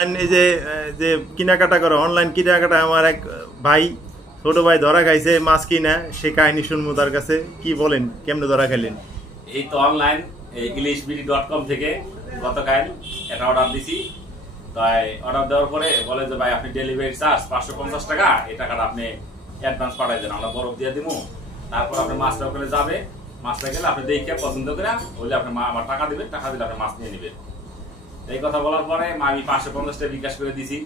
এই যে যে কেনাকাটা করো অনলাইন কেনাকাটা, আমার এক ভাই ছোট ভাই ধরা খাইছে মাছ কিনা, সে কাহিনী শুনবো তার কাছে। কি বলেন, কেমনে ধরা খাইলেন? এই তো অনলাইন ilishbidi.com থেকে গতকাল একটা অর্ডার দিছি। তাই অর্ডার দেওয়ার পরে বলে যে ভাই আপনি ডেলিভারি চার্জ 550 টাকা, এই টাকাটা আপনি অ্যাডভান্স পাঠাই দেন, আমরা বরফ দিয়ে দিব। তারপর আপনি মাছটা ওখানে যাবে, মাছটা গেলে আপনি দেখে পছন্দ করে বললে আপনি আমার টাকা দিবেন, টাকা দিলে আপনি মাছ নিয়ে নেবেন। এই কথা বলার পরে আমি 550 টাকা বিকাশ করে দিছি।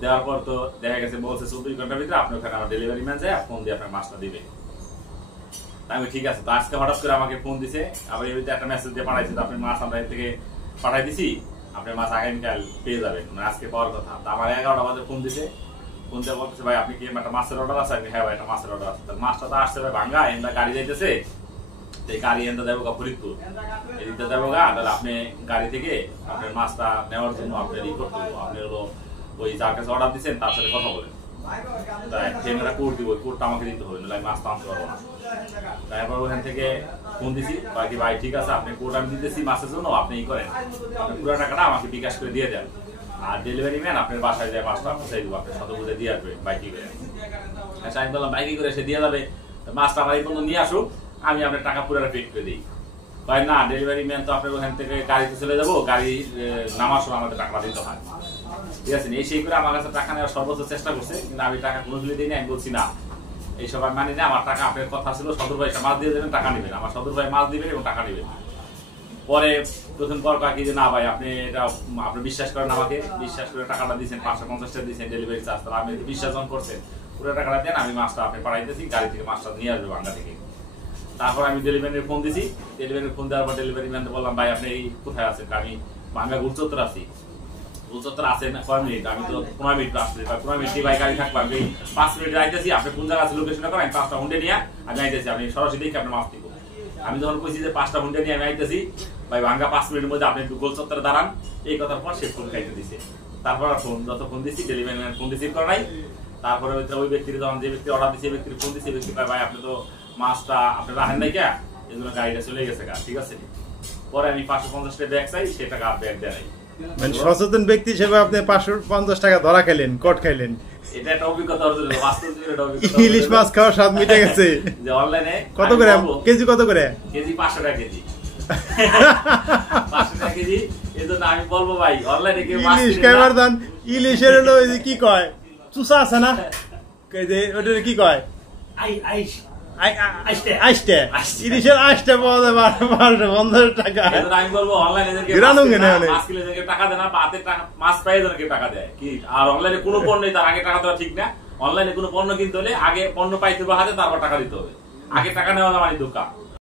দেওয়ার পর তো দেখা গেছে বলছে 24 ঘন্টার ভিতরে আপনি ওখানে আমার ডেলিভারি ম্যান যায় ফোন দিয়ে আপনার মাছটা দিবে। আমি ঠিক আছে। তো আজকে হঠাৎ করে আমাকে ফোন দিছে, আবার এই একটা মেসেজ দিয়ে পাঠাইছে আপনি মাছ আমরা থেকে পাঠাই দিছি, আপনি মাছ আগামীকাল পেয়ে যাবেন, মানে আজকে পাওয়ার কথা। তো আমার 11টা বাজে ফোন দিছে, ফোন দিয়ে বলতেছে ভাই আপনি কি একটা মাছের অর্ডার আছে? হ্যাঁ ভাই একটা মাছের অর্ডার আছে। মাছটা তো আসছে ভাই ভাঙ্গা, এনটা গাড়ি যাইতেছে, এই গাড়ি এনটা দেবো গা ফরিদপুর, এদিকটা দেবো গা। তাহলে আপনি গাড়ি থেকে আপনার মাছটা নেওয়ার জন্য আপনার ই করতে হবে, আপনি হলো ওই যার কাছে অর্ডার দিচ্ছেন তার সাথে কথা বলেন। তাই কোড দিব, কোডটা আমাকে দিতে হবে, নাহলে মাছটা আনতে পারবো না। তারপর ওখান থেকে ফোন দিছি, বাকি ভাই ঠিক আছে আপনি কোড আমি দিতেছি মাছের জন্য, আপনি ই করেন, আপনি পুরো টাকাটা আমাকে বিকাশ করে দিয়ে দেন, আর ডেলিভারি ম্যান আপনার বাসায় যায় মাছটা পৌঁছাই দেবো, আপনি শত বুঝে দিয়ে আসবে বাইকে করে। আচ্ছা আমি বললাম বাইকে করে সে দিয়ে যাবে, মাছটা আমার এই পর্যন্ত নিয়ে আসুক, আমি আপনার টাকা পুরো পেড করে দিই। ভাই না, ডেলিভারি ম্যান তো আপনার ওখান থেকে গাড়িতে চলে যাবো, গাড়ি নামার সময় আমাদের টাকা দিতে হয়, ঠিক আছে। এই সেই করে আমার কাছে টাকা নেওয়ার সর্বোচ্চ চেষ্টা করছে, কিন্তু আমি টাকা কোনো দিলে দিই না। আমি বলছি না এইসব আমি মানি না, আমার টাকা আপনার কথা ছিল সদর ভাই মাছ দিয়ে দেবেন, টাকা নেবেন, আমার সদর ভাই মাছ দিবেন এবং টাকা নেবেন। পরে প্রথম পর কি যে না ভাই আপনি এটা আপনি বিশ্বাস করেন আমাকে, বিশ্বাস করে টাকাটা দিচ্ছেন, 550 টাকা দিচ্ছেন ডেলিভারি চার্জ, তাহলে আমি বিশ্বাস যখন করছেন পুরো টাকাটা দেন, আমি মাছটা আপনি পাঠাইতেছি, গাড়ি থেকে মাছটা নিয়ে আসবে বাংলা থেকে। তারপর আমি ডেলিভারির ফোন দিছি, ডেলিভারির ফোন দেওয়ার পর ডেলিভারি ম্যানকে বললাম ভাই আপনি এই কোথায় আছেন? আমি বাংলা গুলচত্বর আছি। গুলচত্বর আছেন কয় মিনিট? আমি তো 15 মিনিট আসছি, 15 মিনিট ভাই গাড়ি থাকবো, আমি 5 মিনিট আইতেছি, আপনি কোন জায়গা আছে লোকেশনটা করেন, 5টা হুন্ডে নিয়ে আমি আইতেছি, আমি সরাসরি দেখি আপনার মাছ দিব। আমি যখন কইছি যে 5টা হুন্ডে নিয়ে আমি আইতেছি ভাই ভাঙ্গা 5 মিনিটের মধ্যে আপনি গোলচত্বরে দাঁড়ান, এই কথার পর সে ফোন খাইতে দিছে। তারপর ফোন যত ফোন দিছি ডেলিভারি ম্যান ফোন রিসিভ করে নাই। তারপরে ওই ব্যক্তির যখন যে ব্যক্তি অর্ডার দিচ্ছে ব্যক্তির ফোন দিচ্ছে, ব্যক্তি ভাই আপনি তো মাছটা আপনি রাখেন নাই কে, এই জন্য গাড়িটা চলে গেছে গা, ঠিক আছে। পরে আমি 550 টাকা ব্যাগ চাই, সে টাকা ব্যাগ দেয় নাই। মানে সচেতন ব্যক্তি হিসেবে আপনি 550 টাকা ধরা খাইলেন, কট খাইলেন। এটা একটা অভিজ্ঞতা অর্জন, বাস্তব জীবনের একটা অভিজ্ঞতা। ইলিশ মাছ খাওয়ার স্বাদ মিটে গেছে। যে অনলাইনে কত করে কেজি? কত করে কেজি? 500 টাকা কেজি। 500 টাকা কেজি। এজন্য আমি বলবো ভাই অনলাইনে কি মাছ ইলিশ খাইবার দান, ইলিশের হলো ওই যে কি কয় চুষা আছে না, এই যে ওটা কি কয় আইসটে, ইলিশের আইসটে পাওয়া যায় 1250 টাকা। আমি বলবো অনলাইনে মাছ কিনে টাকা দেয় না, বা হাতে মাছ পাই টাকা দেয় কি। আর অনলাইনে কোনো পণ্য তার আগে টাকা দেওয়া ঠিক না। অনলাইনে কোনো পণ্য কিনতে হলে আগে পণ্য পাইতে হবে হাতে, তারপর টাকা দিতে হবে, আগে টাকা নেওয়া মানে দোকান।